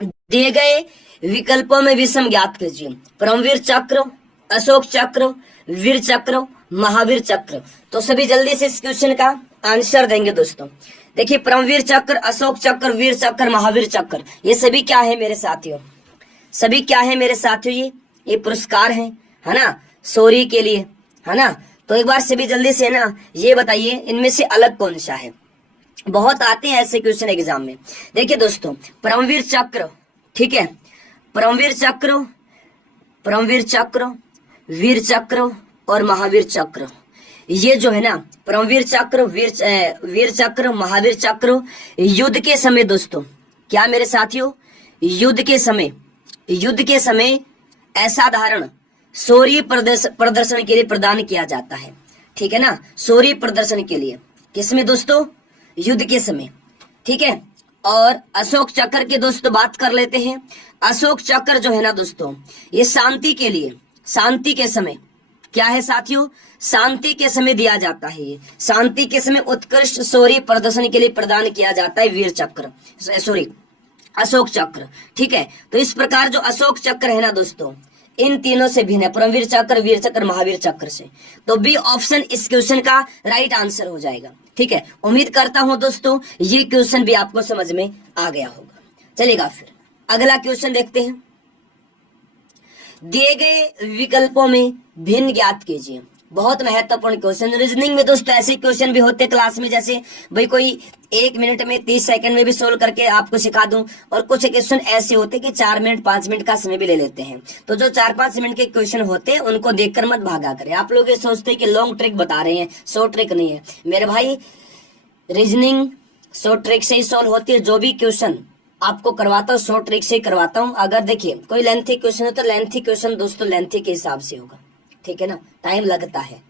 दिए गए विकल्पों में विषम ज्ञात कीजिए। परमवीर चक्र, अशोक चक्र, वीर चक्र, महावीर चक्र। तो सभी जल्दी से इस क्वेश्चन का आंसर देंगे दोस्तों। देखिए परमवीर चक्र, अशोक चक्र, वीर चक्र, महावीर चक्र, ये सभी क्या है मेरे साथियों? सभी क्या है मेरे साथियों? ये पुरस्कार है ना, शौर्य के लिए, है ना। तो एक बार सभी जल्दी से ना ये बताइए इनमें से अलग कौन सा है। बहुत आते हैं ऐसे क्वेश्चन एग्जाम में। देखिए दोस्तों, परमवीर चक्र, ठीक है, परमवीर चक्र, परमवीर चक्र, वीर चक्र और महावीर चक्र, ये जो है ना परमवीर चक्र, वीर चक्र, महावीर चक्र, युद्ध के समय दोस्तों, क्या मेरे साथियों, युद्ध के समय असाधारण शौर्य प्रदर्शन के लिए प्रदान किया जाता है, ठीक है ना। शौर्य प्रदर्शन के लिए किसमें दोस्तों? युद्ध के समय, ठीक है। और अशोक चक्र के दोस्तों बात कर लेते हैं। अशोक चक्र जो है ना दोस्तों, ये शांति के लिए, शांति के समय, क्या है साथियों? शांति के समय दिया जाता है। ये शांति के समय उत्कृष्ट शौर्य प्रदर्शन के लिए प्रदान किया जाता है वीर चक्र, सॉरी अशोक चक्र, ठीक है। तो इस प्रकार जो अशोक चक्र है ना दोस्तों, इन तीनों से भिन्न है, परमवीर चक्र, वीर चक्र, महावीर चक्र से। तो बी ऑप्शन इस क्वेश्चन का राइट आंसर हो जाएगा, ठीक है। उम्मीद करता हूं दोस्तों ये क्वेश्चन भी आपको समझ में आ गया होगा। चलेगा फिर अगला क्वेश्चन देखते हैं। दिए गए विकल्पों में भिन्न ज्ञात कीजिए। बहुत महत्वपूर्ण क्वेश्चन। रीजनिंग में दोस्तों ऐसे क्वेश्चन भी होते क्लास में, जैसे भाई कोई 1 मिनट में 30 सेकंड में भी सोल्व करके आपको सिखा दूं, और कुछ क्वेश्चन ऐसे होते कि 4 मिनट 5 मिनट का समय भी ले लेते हैं। तो जो 4-5 मिनट के क्वेश्चन होते हैं उनको देखकर मत भागा करें। आप लोग ये सोचते हैं कि लॉन्ग ट्रिक बता रहे हैं, शॉर्ट ट्रिक नहीं है मेरे भाई। रीजनिंग शॉर्ट ट्रिक से ही सोल्व होती है। जो भी क्वेश्चन आपको करवाता हूँ शॉर्ट ट्रिक से ही करवाता हूँ। अगर देखिए कोई लेंथी क्वेश्चन है तो लेंथी क्वेश्चन दोस्तों लेंथी के हिसाब से होगा, ठीक है ना, टाइम लगता है।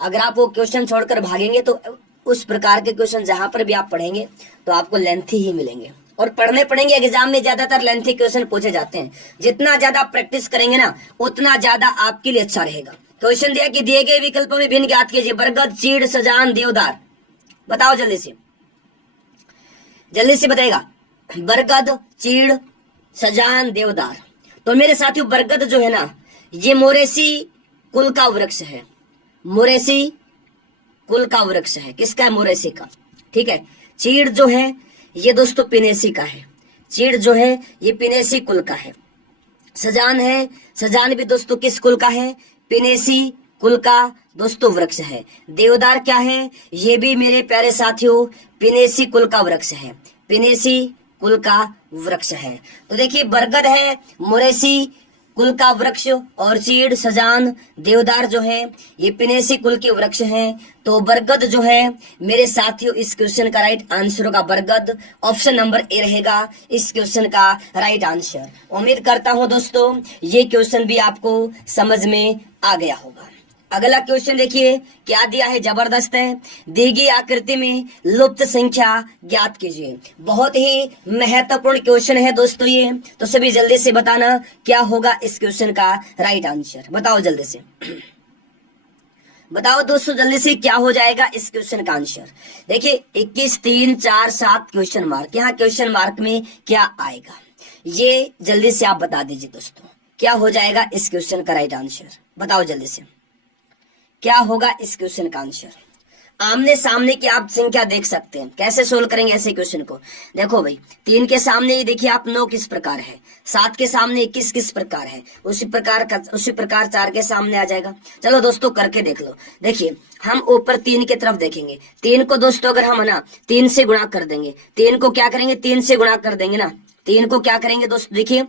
अगर आप वो क्वेश्चन छोड़कर भागेंगे तो उस प्रकार के क्वेश्चन जहां पर भी आप पढ़ेंगे तो आपको लेंथी ही मिलेंगे, और पढ़ने पड़ेंगे। एग्जाम में ज्यादातर लेंथी क्वेश्चन पूछे जाते हैं। जितना ज्यादा प्रैक्टिस करेंगे ना उतना ज्यादा आपके लिए अच्छा रहेगा। क्वेश्चन दिया कि दिए गए विकल्पों में भिन्न ज्ञात कीजिए। बरगद, चीड़, सजान, देवदार। बताओ जल्दी से बताएगा। बरगद, चीड़, सजान, देवदार। तो मेरे साथियों बरगद जो है ना ये मोरेसी कुल का वृक्ष है। मोरेसी कुल का वृक्ष है। किसका है? मोरेसी का, ठीक है। चीड़ जो है ये दोस्तों पिनेसी का है। चीड़ जो है ये पिनेसी कुल का है। सजान है, सजान भी दोस्तों किस कुल का है? पिनेसी कुल का दोस्तों वृक्ष है। देवदार क्या है? ये भी मेरे प्यारे साथियों पिनेसी कुल का वृक्ष है। पिनेसी कुल का वृक्ष है। तो देखिए बरगद है मोरेसी कुल का वृक्ष, और चीड़, सजान, देवदार जो है ये पिनेसी कुल के वृक्ष हैं। तो बरगद जो है मेरे साथियों इस क्वेश्चन का राइट आंसर होगा बरगद। ऑप्शन नंबर ए रहेगा इस क्वेश्चन का राइट आंसर। उम्मीद करता हूं दोस्तों ये क्वेश्चन भी आपको समझ में आ गया होगा। अगला क्वेश्चन देखिए क्या दिया है, जबरदस्त है। दी गई आकृति में लुप्त संख्या ज्ञात कीजिए। बहुत ही महत्वपूर्ण क्वेश्चन है दोस्तों ये। तो सभी जल्दी से बताना क्या होगा इस क्वेश्चन का राइट आंसर। बताओ जल्दी से बताओ दोस्तों जल्दी से क्या हो जाएगा इस क्वेश्चन का आंसर। देखिए 21, 3, 4, 7 क्वेश्चन मार्क। यहाँ क्वेश्चन मार्क में क्या आएगा ये जल्दी से आप बता दीजिए दोस्तों। क्या हो जाएगा इस क्वेश्चन का राइट आंसर? बताओ जल्दी से क्या होगा इस क्वेश्चन का आंसर। आमने सामने की आप संख्या देख सकते हैं। कैसे सोल्व करेंगे ऐसे क्वेश्चन को? देखो भाई 3 के सामने ही देखिए आप 9 किस प्रकार है, 7 के सामने 21 किस प्रकार है, उसी प्रकार 4 के सामने आ जाएगा। चलो दोस्तों करके देख लो। देखिए हम ऊपर 3 की तरफ देखेंगे। 3 को दोस्तों अगर हम ना 3 से गुणा कर देंगे, 3 को क्या करेंगे 3 से गुणा कर देंगे ना, 3 को क्या करेंगे दोस्तों देखिए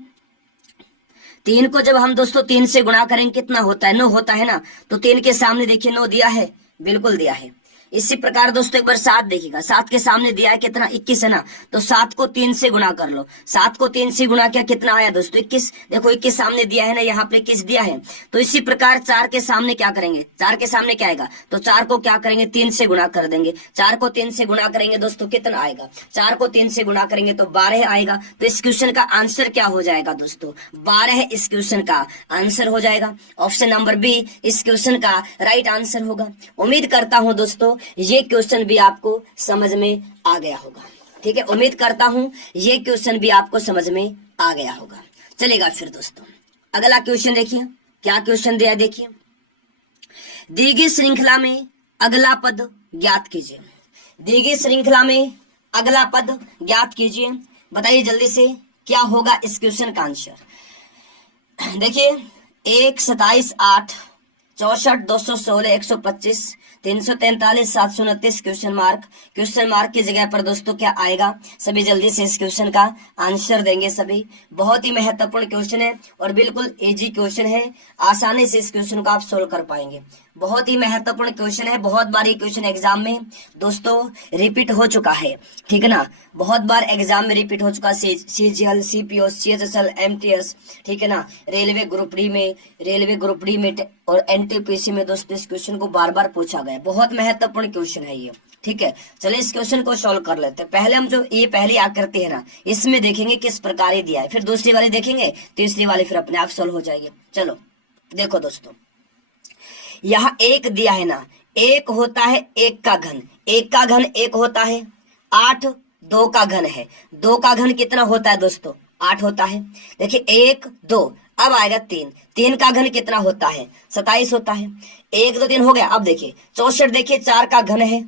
3 को जब हम दोस्तों 3 से गुणा करेंगे कितना होता है? 9 होता है ना। तो 3 के सामने देखिए 9 दिया है, बिल्कुल दिया है। इसी प्रकार दोस्तों एक बार 7 देखिएगा, 7 के सामने दिया है कितना 21 है ना। तो 7 को 3 से गुणा कर लो। 7 को 3 से गुणा किया कितना आया दोस्तों 21। देखो 21 सामने दिया है ना, यहाँ पे 21 दिया है। तो इसी प्रकार 4 के सामने क्या करेंगे? 4 के सामने क्या आएगा? तो 4 को क्या करेंगे 3 से गुणा कर देंगे। 4 को 3 से गुणा करेंगे दोस्तों कितना आएगा? 4 को 3 से गुणा करेंगे तो 12 आएगा। तो इस क्वेश्चन का आंसर क्या हो जाएगा दोस्तों? 12 इस क्वेश्चन का आंसर हो जाएगा। ऑप्शन नंबर बी इस क्वेश्चन का राइट आंसर होगा। उम्मीद करता हूं दोस्तों ये क्वेश्चन भी आपको समझ में आ गया होगा। ठीक है, उम्मीद करता हूं ये क्वेश्चन भी आपको समझ में आ गया होगा। चलेगा फिर दोस्तों, अगला क्वेश्चन देखिए, क्या क्वेश्चन दिया है देखिए। दी गई श्रृंखला में अगला पद ज्ञात कीजिए। दी गई श्रृंखला में अगला पद ज्ञात कीजिए। बताइए जल्दी से क्या होगा इस क्वेश्चन का आंसर। देखिए 1, 27, 8, 64, 216, 125, 343, 729 क्वेश्चन मार्क की जगह पर दोस्तों क्या आएगा। सभी जल्दी से इस क्वेश्चन का आंसर देंगे। सभी बहुत ही महत्वपूर्ण क्वेश्चन है और बिल्कुल इजी क्वेश्चन है, आसानी से इस क्वेश्चन को आप सोल्व कर पाएंगे। बहुत ही महत्वपूर्ण क्वेश्चन है, बहुत बार ये क्वेश्चन एग्जाम में दोस्तों रिपीट हो चुका है, ठीक है ना, बहुत बार एग्जाम में रिपीट हो चुका। CGL, CPO, CHSL, MTS, ठीक है ना, रेलवे ग्रुप डी में और NTPC में दोस्तों इस क्वेश्चन को बार बार पूछा गया। बहुत महत्वपूर्ण क्वेश्चन है ये, ठीक है। चलिए इस क्वेश्चन को सॉल्व कर लेते हैं। पहले हम जो ये पहली आकृति है ना, इसमें देखेंगे किस प्रकार ये दिया है, फिर दूसरी वाली देखेंगे, तीसरी वाली फिर अपने आप सॉल्व हो जाएगी। चलो देखो दोस्तों, यहाँ एक दिया है ना, एक होता है एक का घन, एक का घन एक होता है 8, 2 का घन है, 2 का घन कितना होता है दोस्तों 8 होता है। देखिए 1, 2, अब आएगा 3, 3 का घन कितना होता है 27 होता है। 1, 2, 3 हो गया। अब देखिए 64, देखिए 4 का घन है,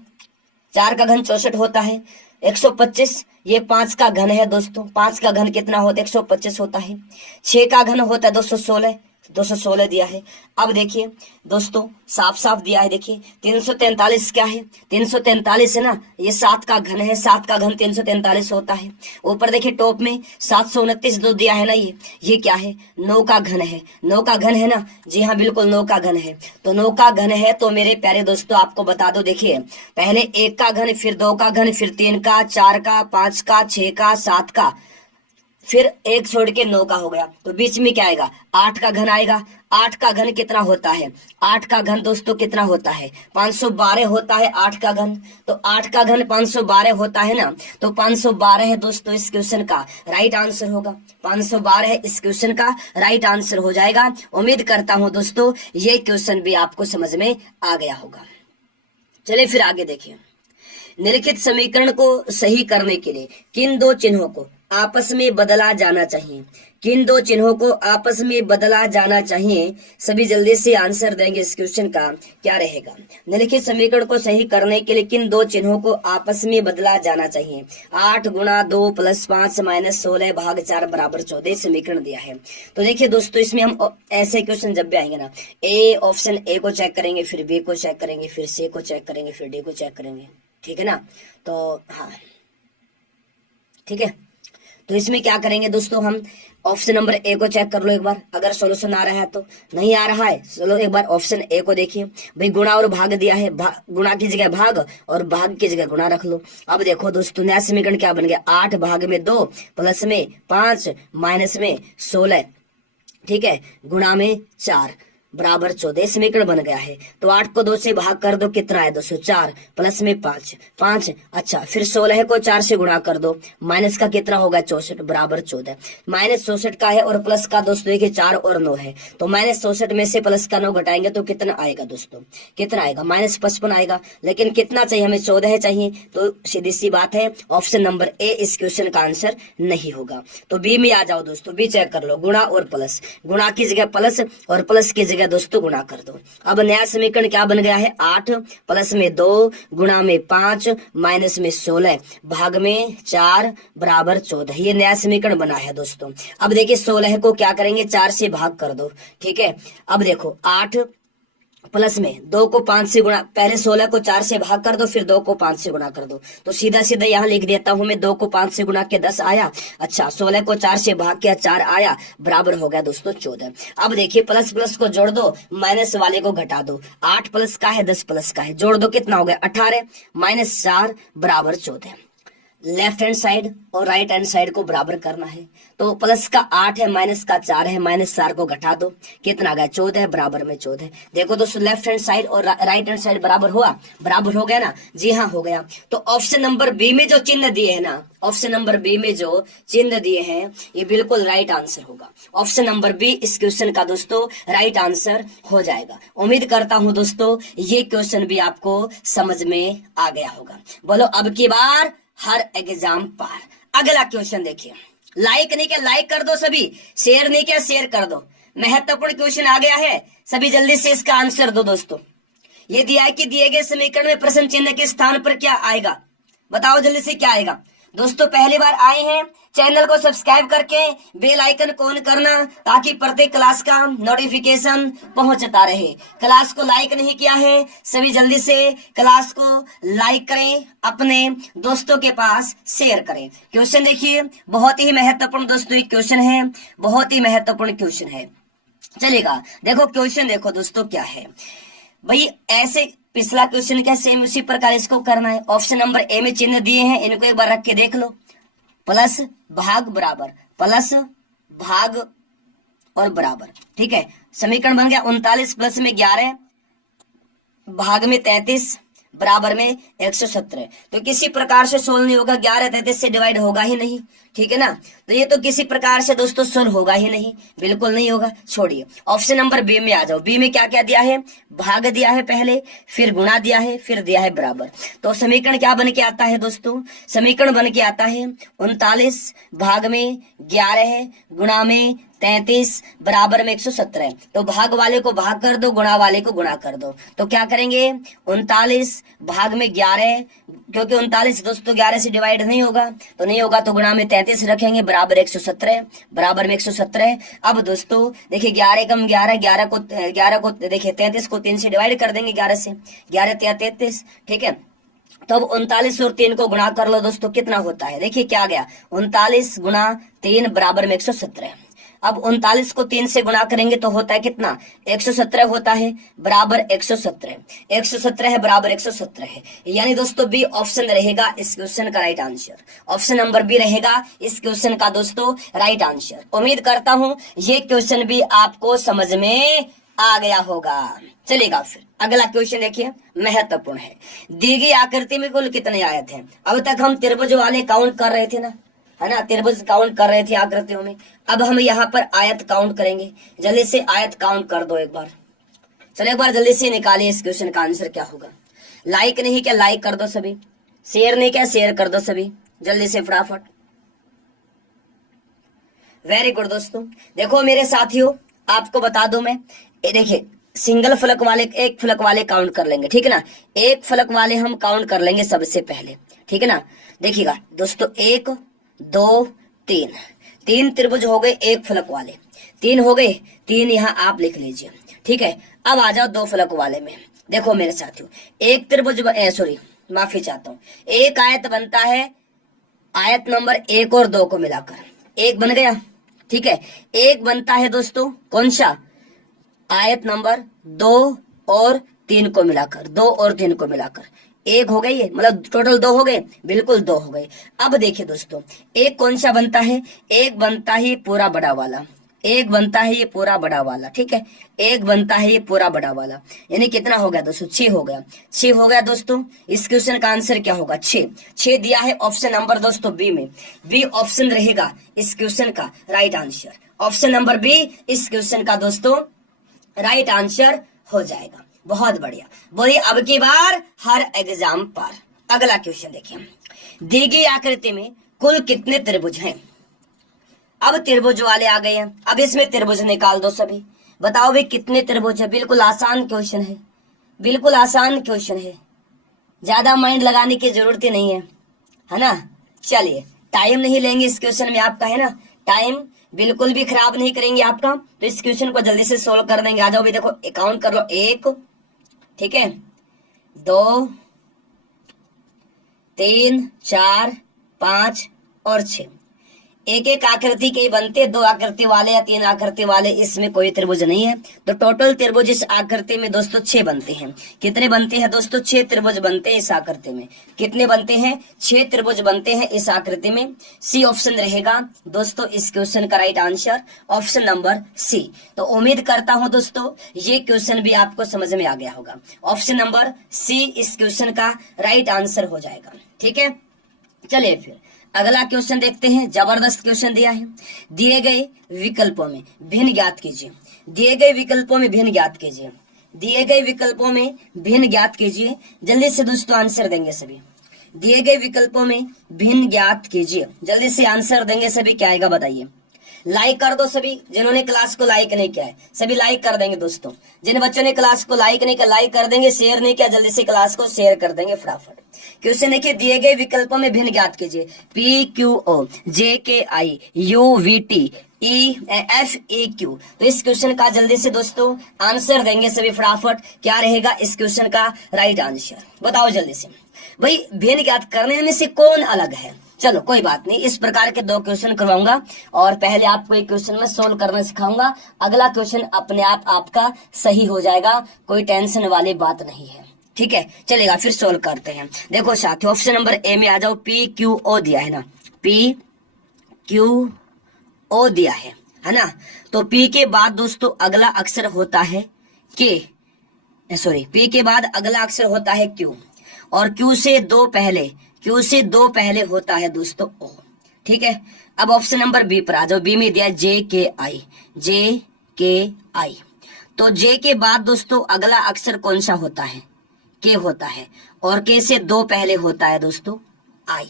4 का घन 64 होता है। 125 ये 5 का घन है दोस्तों, 5 का घन कितना होता है 125 होता है। 6 का घन होता है 216 दिया है। अब देखिए दोस्तों साफ साफ दिया है, देखिए 343 क्या है, 343 है ना, ये 7 का घन है, 7 का घन 343 होता है। ऊपर देखिए टॉप में 729 जो दिया है ना, ये क्या है 9 का घन है, 9 का घन है ना, जी हाँ बिल्कुल 9 का घन है। तो 9 का घन है तो मेरे प्यारे दोस्तों आपको बता दो, देखिए पहले 1 का घन, फिर 2 का घन, फिर 3 का, 4 का, 5 का, 6 का, 7 का, फिर 1 छोड़ के 9 का हो गया। तो बीच में क्या आएगा 8 का घन आएगा। 8 का घन कितना होता है, 8 का घन दोस्तों कितना होता है 512 होता है 8 का घन। तो 8 का घन 512 होता है ना, तो 512 है दोस्तों इस क्वेश्चन का राइट आंसर होगा। 512 है इस क्वेश्चन का राइट आंसर हो जाएगा। उम्मीद करता हूं दोस्तों ये क्वेश्चन भी आपको समझ में आ गया होगा। चलिए फिर आगे देखिए, निम्नलिखित समीकरण को सही करने के लिए किन दो चिन्हों को आपस में बदला जाना चाहिए, किन दो चिन्हों को आपस में बदला जाना चाहिए। सभी जल्दी से आंसर देंगे इस क्वेश्चन का क्या रहेगा। निम्नलिखित समीकरण को सही करने के लिए किन दो चिन्हों को आपस में बदला जाना चाहिए। 8 गुणा 2 प्लस 5 माइनस 16 भाग 4 बराबर 14 समीकरण दिया है। तो देखिए दोस्तों इसमें हम ऐसे क्वेश्चन जब भी आएंगे ना, ऑप्शन ए को चेक करेंगे, फिर बी को चेक करेंगे, फिर सी को चेक करेंगे, फिर डी को चेक करेंगे, ठीक है ना। तो हाँ ठीक है, तो इसमें क्या करेंगे दोस्तों, हम ऑप्शन नंबर ए को चेक कर लो एक बार, अगर सॉल्यूशन आ रहा है तो। नहीं आ रहा है चलो एक बार ऑप्शन ए को देखिए। भाई गुणा और भाग दिया है, गुणा की जगह भाग और भाग की जगह गुणा रख लो। अब देखो दोस्तों नया समीकरण क्या बन गया, 8 भाग में 2 प्लस में 5 माइनस में 16, ठीक है, गुणा में 4 बराबर 14 समीकरण बन गया है। तो 8 को 2 से भाग कर दो, कितना है 204 प्लस में 5, अच्छा फिर 16 को 4 से गुणा कर दो, माइनस का कितना होगा 64 बराबर 14। माइनस 64 का है और प्लस का दोस्तों देखिए 4 और 9 है, तो माइनस 64 में से प्लस का 9 घटाएंगे तो कितना आएगा दोस्तों, कितना आएगा माइनस 55 आएगा। लेकिन कितना चाहिए हमें 14 चाहिए, तो सीधी सी बात है ऑप्शन नंबर ए इस क्वेश्चन का आंसर नहीं होगा। तो बी में आ जाओ दोस्तों, बी चेक कर लो, गुणा और प्लस, गुणा की जगह प्लस और प्लस की जगह दोस्तों गुणा कर दो। अब नया समीकरण क्या बन गया है, 8 प्लस में 2 गुणा में 5 माइनस में 16 भाग में 4 बराबर 14, ये नया समीकरण बना है दोस्तों। अब देखिए 16 को क्या करेंगे 4 से भाग कर दो, ठीक है। अब देखो 8 प्लस में 2 को 5 से गुणा, पहले 16 को 4 से भाग कर दो, फिर 2 को 5 से गुणा कर दो। तो सीधा सीधा यहाँ लिख देता हूं मैं, 2 को 5 से गुणा के 10 आया, अच्छा 16 को 4 से भाग किया 4 आया, बराबर हो गया दोस्तों 14। अब देखिए प्लस प्लस को जोड़ दो, माइनस वाले को घटा दो। 8 प्लस का है 10 प्लस का है, जोड़ दो कितना हो गया 18 माइनस 4 बराबर 14। लेफ्ट हैंड साइड और राइट हैंड साइड को बराबर करना है। तो प्लस का 8 है, माइनस का 4 है, माइनस 4 को घटा दो, कितना आ गया 14 बराबर में 14। देखो दोस्तों लेफ्ट हैंड साइड और राइट हैंड साइड बराबर हुआ, बराबर हो गया ना, जी हाँ हो गया। तो ऑप्शन नंबर बी में जो चिन्ह दिए है ना, ऑप्शन नंबर बी में जो चिन्ह दिए हैं ये बिल्कुल राइट आंसर होगा। ऑप्शन नंबर बी इस क्वेश्चन का दोस्तों राइट आंसर हो जाएगा। उम्मीद करता हूं दोस्तों ये क्वेश्चन भी आपको समझ में आ गया होगा। बोलो अब की बार हर एग्जाम पार। अगला क्वेश्चन देखिए, लाइक नहीं किया लाइक कर दो सभी, शेयर नहीं किया शेयर कर दो। महत्वपूर्ण क्वेश्चन आ गया है, सभी जल्दी से इसका आंसर दो दोस्तों। ये दिया है कि दिए गए समीकरण में प्रश्न चिन्ह के स्थान पर क्या आएगा, बताओ जल्दी से क्या आएगा। दोस्तों पहली बार आए हैं, चैनल को सब्सक्राइब करके बेल आइकन को ऑन करना ताकि प्रत्येक क्लास का नोटिफिकेशन पहुंचता रहे। क्लास को लाइक नहीं किया है, सभी जल्दी से क्लास को लाइक करें, अपने दोस्तों के पास शेयर करें। क्वेश्चन देखिए, बहुत ही महत्वपूर्ण दोस्तों एक क्वेश्चन है, बहुत ही महत्वपूर्ण क्वेश्चन है। चलेगा, देखो क्वेश्चन देखो दोस्तों क्या है भाई, ऐसे पिछला क्वेश्चन क्या सेम उसी प्रकार इसको करना है। ऑप्शन नंबर ए में चिन्ह दिए हैं, इनको एक बार रख के देख लो। प्लस भाग बराबर, प्लस भाग और बराबर, ठीक है। समीकरण बन गया 39 प्लस में 11 भाग में 33 बराबर में 117। तो किसी प्रकार से सोल्व नहीं होगा, 11 33 से डिवाइड होगा ही नहीं, ठीक है ना। तो ये तो किसी प्रकार से दोस्तों सोल्व होगा ही नहीं, बिल्कुल नहीं होगा, छोड़िए। ऑप्शन नंबर बी में आ जाओ। बी में क्या क्या दिया है, भाग दिया है पहले, फिर गुणा दिया है, फिर दिया है बराबर। तो समीकरण क्या बन के आता है दोस्तों, समीकरण बन के आता है 39 भाग में 11 गुणा में 33 बराबर में 117। तो भाग वाले को भाग कर दो, गुणा वाले को गुणा कर दो। तो क्या करेंगे, 39 भाग में 11, क्योंकि 39 दोस्तों 11 से डिवाइड नहीं होगा, तो नहीं होगा तो गुणा में 33 रखेंगे बराबर 117, बराबर में 117। अब दोस्तों देखिए 11 कम 11, 11 को देखिए 33 को 3 से डिवाइड कर देंगे, 11 से, 11 33, ठीक है। तो अब 39 और 3 को गुणा कर लो दोस्तों, कितना होता है, देखिए क्या गया, 39 गुणा 3 बराबर में 117। अब 39 को 3 से गुणा करेंगे तो होता है कितना, 117 होता है, बराबर 117, 117 है बराबर 117 है। यानी दोस्तों बी ऑप्शन रहेगा इस क्वेश्चन का right answer. Option number b रहेगा इस क्वेश्चन का दोस्तों राइट आंसर। उम्मीद करता हूं ये क्वेश्चन भी आपको समझ में आ गया होगा। चलेगा, फिर अगला क्वेश्चन देखिए, महत्वपूर्ण है। दी गई आकृति में कुल कितने आयत हैं। अब तक हम त्रिभुज वाले काउंट कर रहे थे ना, है ना, त्रिभुज काउंट कर रहे थे आकृतियों में। अब हम यहाँ पर आयत काउंट करेंगे, जल्दी से आयत काउंट कर दो एक बार। चलो एक बार जल्दी से निकालिए इस क्वेश्चन का आंसर क्या होगा। लाइक नहीं क्या लाइक कर दो सभी, शेयर नहीं क्या शेयर कर दो सभी, जल्दी से फटाफट। वेरी गुड दोस्तों। देखो मेरे साथियों, आपको बता दूं मैं, देखिए सिंगल फलक वाले, एक फलक वाले काउंट कर लेंगे, ठीक है ना। एक फलक वाले हम काउंट कर लेंगे सबसे पहले, ठीक है ना। देखिएगा दोस्तों, 1 2 3, 3 त्रिभुज हो गए एक फलक वाले, 3 हो गए, 3 यहाँ आप लिख लीजिए, ठीक है। अब आ जाओ 2 फलक वाले में। देखो मेरे साथियों, एक त्रिभुज सॉरी माफी चाहता हूं, एक आयत बनता है आयत नंबर 1 और 2 को मिलाकर, एक बन गया, ठीक है। एक बनता है दोस्तों कौन सा, आयत नंबर 2 और 3 को मिलाकर, 2 और 3 को मिलाकर एक हो गई है, मतलब टोटल 2 हो गए, बिल्कुल 2 हो गए। अब देखिए दोस्तों, एक कौन सा बनता है, एक बनता है पूरा बड़ा वाला, एक बनता है ये पूरा बड़ा वाला, ठीक है। एक बनता है ये पूरा बड़ा वाला, यानी कितना हो गया दोस्तों, 6 हो गया, 6 हो गया दोस्तों। इस क्वेश्चन का आंसर क्या होगा, 6। 6 दिया है ऑप्शन नंबर दोस्तों बी में, बी ऑप्शन रहेगा इस क्वेश्चन का right answer. Option number b इस क्वेश्चन का दोस्तों राइट आंसर हो जाएगा। बहुत बढ़िया, बोलिए अब की बार हर एग्जाम पर। अगला क्वेश्चन देखिए, दी गई आकृति में कुल कितने त्रिभुज हैं। अब त्रिभुज वाले आ गए हैं, अब इसमें त्रिभुज निकाल दो सभी, बताओ भाई कितने त्रिभुज है। बिल्कुल आसान क्वेश्चन है, बिल्कुल आसान क्वेश्चन है, ज्यादा माइंड लगाने की जरूरत ही नहीं है ना। चलिए टाइम नहीं लेंगे इस क्वेश्चन में आपका, है ना, टाइम बिल्कुल भी खराब नहीं करेंगे आपका। तो इस क्वेश्चन को जल्दी से सोल्व कर देंगे। आ जाओ भी, देखो काउंट कर लो, 1, ठीक है, 2 3 4 5 और 6। एक एक आकृति के बनते, 2 आकृति वाले या 3 आकृति वाले, इसमें कोई त्रिभुज नहीं है। तो टोटल त्रिभुज इस आकृति में दोस्तों 6 बनते हैं। कितने बनते हैं दोस्तों, 6 त्रिभुज बनते हैं इस आकृति में। कितने बनते हैं, 6 त्रिभुज बनते हैं इस आकृति में। सी ऑप्शन रहेगा दोस्तों इस क्वेश्चन का right answer, option number c. तो उम्मीद करता हूं दोस्तों ये क्वेश्चन भी आपको समझ में आ गया होगा। ऑप्शन नंबर सी इस क्वेश्चन का राइट आंसर हो जाएगा, ठीक है। चलिए फिर अगला क्वेश्चन देखते हैं। जबरदस्त क्वेश्चन दिया है, दिए गए विकल्पों में भिन्न ज्ञात कीजिए। दिए गए विकल्पों में भिन्न ज्ञात कीजिए, दिए गए विकल्पों में भिन्न ज्ञात कीजिए। जल्दी से दोस्तों आंसर देंगे सभी। दिए गए विकल्पों में भिन्न ज्ञात कीजिए। जल्दी से आंसर देंगे सभी, क्या आएगा बताइए। लाइक कर दो सभी, जिन्होंने क्लास को लाइक नहीं किया है सभी लाइक कर देंगे दोस्तों। जिन बच्चों ने क्लास को लाइक नहीं किया लाइक कर देंगे, शेयर नहीं किया जल्दी से क्लास को शेयर कर देंगे फटाफट। क्वेश्चन देखिए, दिए गए विकल्पों में भिन्न ज्ञात कीजिए। PQO JKI UVT FEQ। तो इस क्वेश्चन का जल्दी से दोस्तों आंसर देंगे सभी फटाफट। क्या रहेगा इस क्वेश्चन का राइट आंसर, बताओ जल्दी से भाई। भिन्न ज्ञात करने में से कौन अलग है? चलो कोई बात नहीं, इस प्रकार के 2 क्वेश्चन करवाऊंगा और पहले आपको एक क्वेश्चन में सोल्व करना सिखाऊंगा, अगला क्वेश्चन अपने आप आपका सही हो जाएगा, कोई टेंशन वाली बात नहीं है। ठीक है, चलेगा, फिर सोल्व करते हैं। देखो साथियों, ऑप्शन नंबर ए में आ जाओ। PQO दिया है ना, PQO दिया है ना। तो P के बाद दोस्तों अगला अक्षर होता है K, सॉरी P के बाद अगला अक्षर होता है Q, और Q से दो पहले होता है दोस्तों O। ठीक है, अब ऑप्शन नंबर बी पर आ जाओ। बी में दिया JKI। तो J के बाद दोस्तों अगला अक्षर कौन सा होता है? K होता है, और K से दो पहले होता है दोस्तों I।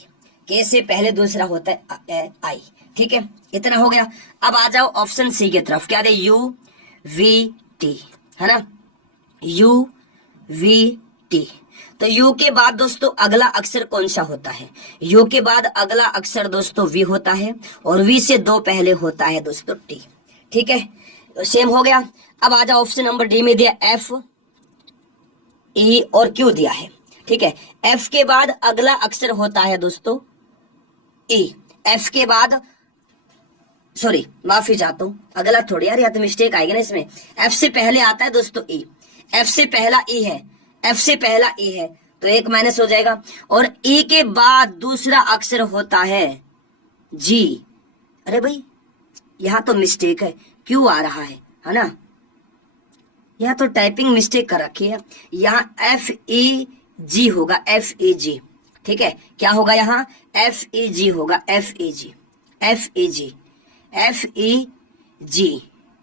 K से पहले दूसरा होता है I। ठीक है, इतना हो गया। अब आ जाओ ऑप्शन सी की तरफ। क्या दे? UVT है ना, UVT। तो U के बाद दोस्तों अगला अक्षर कौन सा होता है? U के बाद अगला अक्षर दोस्तों V होता है, और V से दो पहले होता है दोस्तों T। ठीक है, सेम हो गया। अब आ जाओ ऑप्शन नंबर डी में दिया F E और Q दिया है। ठीक है, F के बाद अगला अक्षर होता है दोस्तों E। F के बाद, सॉरी माफी चाहता हूं, अगला थोड़ी यार, या तो मिस्टेक आएगी ना इसमें। F से पहले आता है दोस्तों E, F से पहला E है, F से पहला E है, तो एक माइनस हो जाएगा। और E के बाद दूसरा अक्षर होता है G। अरे भाई यहां तो मिस्टेक है, क्यों आ रहा है ना, यहां तो टाइपिंग मिस्टेक कर रखी है। यहाँ FEG होगा, FEG। ठीक है, क्या होगा यहाँ? FEG होगा, FEG।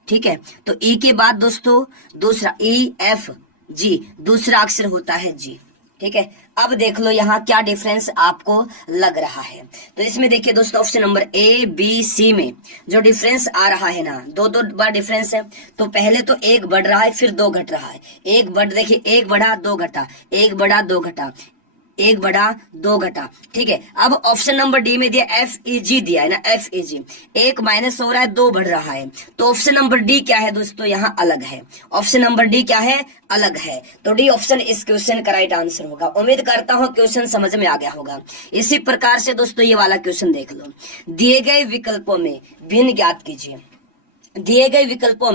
ठीक है, तो E के बाद दोस्तों दूसरा EFG, दूसरा अक्षर होता है G। ठीक है, अब देख लो यहाँ क्या डिफरेंस आपको लग रहा है। तो इसमें देखिए दोस्तों ऑप्शन नंबर ABC में जो डिफरेंस आ रहा है ना, दो बार डिफरेंस है। तो पहले तो एक बढ़ रहा है, फिर दो घट रहा है। एक बढ़, देखिए एक बढ़ा दो घटा, एक बढ़ा दो घटा, एक बढ़ा दो घटा। ठीक है, अब ऑप्शन नंबर डी में दिया FEG दिया है ना, FEG। एक माइनस हो रहा है, दो बढ़ रहा है। तो ऑप्शन नंबर डी क्या है दोस्तों? यहाँ अलग है। ऑप्शन नंबर डी क्या है? अलग है। तो डी ऑप्शन इस क्वेश्चन का राइट आंसर होगा। उम्मीद करता हूँ क्वेश्चन समझ में आ गया होगा। इसी प्रकार से दोस्तों ये वाला क्वेश्चन देख लो। दिए गए विकल्पों में भिन्न ज्ञात कीजिए। दिए गए विकल्पों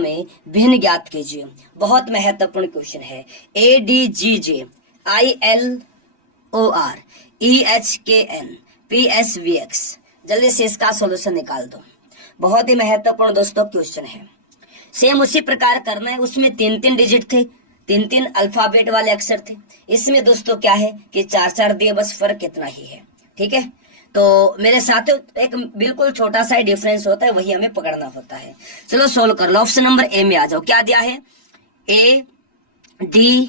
में भिन्न ज्ञात कीजिए। बहुत महत्वपूर्ण क्वेश्चन है। ADGJ ILOR EHKN PSVX। जल्दी से इसका सॉल्यूशन निकाल दो। बहुत ही महत्वपूर्ण दोस्तों क्वेश्चन है। सेम उसी प्रकार करना है। उसमें 3 डिजिट थे, 3 अल्फाबेट वाले अक्षर थे। इसमें दोस्तों क्या है कि 4 दिए, बस फर्क इतना ही है। ठीक है, तो मेरे साथियों एक बिल्कुल छोटा सा डिफरेंस होता है, वही हमें पकड़ना होता है। चलो सोल्व कर लो। ऑप्शन नंबर ए में आ जाओ। क्या दिया है? ADG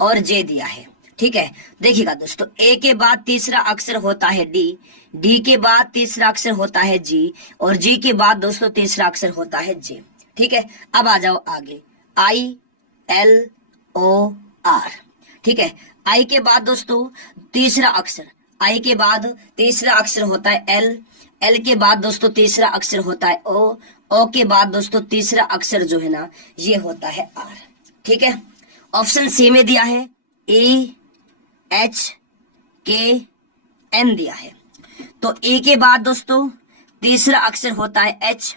और J दिया है। ठीक है, देखिएगा दोस्तों, A के बाद तीसरा अक्षर होता है D, D के बाद तीसरा अक्षर होता है G, और G के बाद दोस्तों तीसरा अक्षर होता है J। ठीक है, अब आ जाओ आगे, ILOR। ठीक है, I के बाद दोस्तों तीसरा अक्षर, I के बाद तीसरा अक्षर होता है L, L के बाद दोस्तों तीसरा अक्षर होता है O, O के बाद दोस्तों तीसरा अक्षर जो है ना ये होता है R। ठीक है, ऑप्शन सी में दिया है EHKN दिया है। तो E के बाद दोस्तों तीसरा अक्षर होता है H,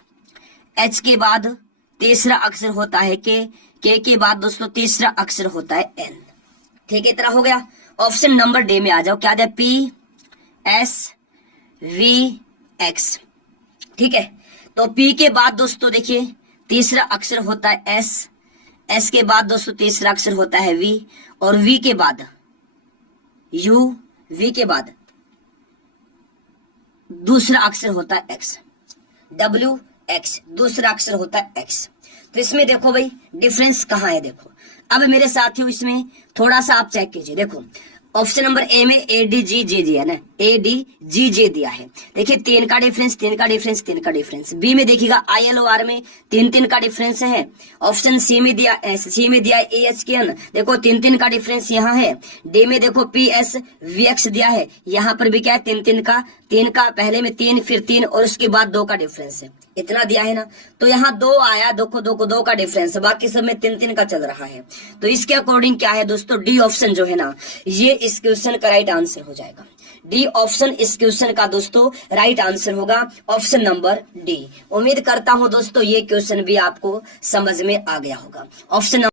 H के बाद तीसरा अक्षर होता है K, K के बाद दोस्तों तीसरा अक्षर होता है N। ठीक है, इतना हो गया। ऑप्शन नंबर डी में आ जाओ। क्या है? PSVX। ठीक है, तो P के बाद दोस्तों देखिए तीसरा अक्षर होता है S, S के बाद दोस्तों तीसरा अक्षर होता है V, और V के बाद U, V के बाद दूसरा अक्षर होता है X, एक्स, दूसरा अक्षर होता है एक्स। तो इसमें देखो भाई डिफरेंस कहाँ है, देखो अब मेरे साथियों इसमें थोड़ा सा आप चेक कीजिए। देखो ऑप्शन नंबर ए में ए डी जी जे दिया है ना, ए डी जी जे दिया है। देखिए 3 का डिफरेंस, 3 का डिफरेंस, 3 का डिफरेंस। बी में देखिएगा आई एल ओ आर में 3 का डिफरेंस है। ऑप्शन सी में दिया ए एच के एन, देखो 3 का डिफरेंस यहाँ है। डी में देखो पी एस वी एक्स दिया है, यहाँ पर भी क्या है 3 का पहले में 3 फिर 3 और उसके बाद 2 का डिफरेंस है, इतना दिया है ना। तो यहाँ 2 आया, 2 का डिफरेंस, बाकी सब में 3 का चल रहा है। तो इसके अकॉर्डिंग क्या है दोस्तों, डी ऑप्शन जो है ना ये इस क्वेश्चन का राइट आंसर हो जाएगा। डी ऑप्शन इस क्वेश्चन का दोस्तों राइट आंसर होगा, ऑप्शन नंबर डी। उम्मीद करता हूं दोस्तों ये क्वेश्चन भी आपको समझ में आ गया होगा। ऑप्शन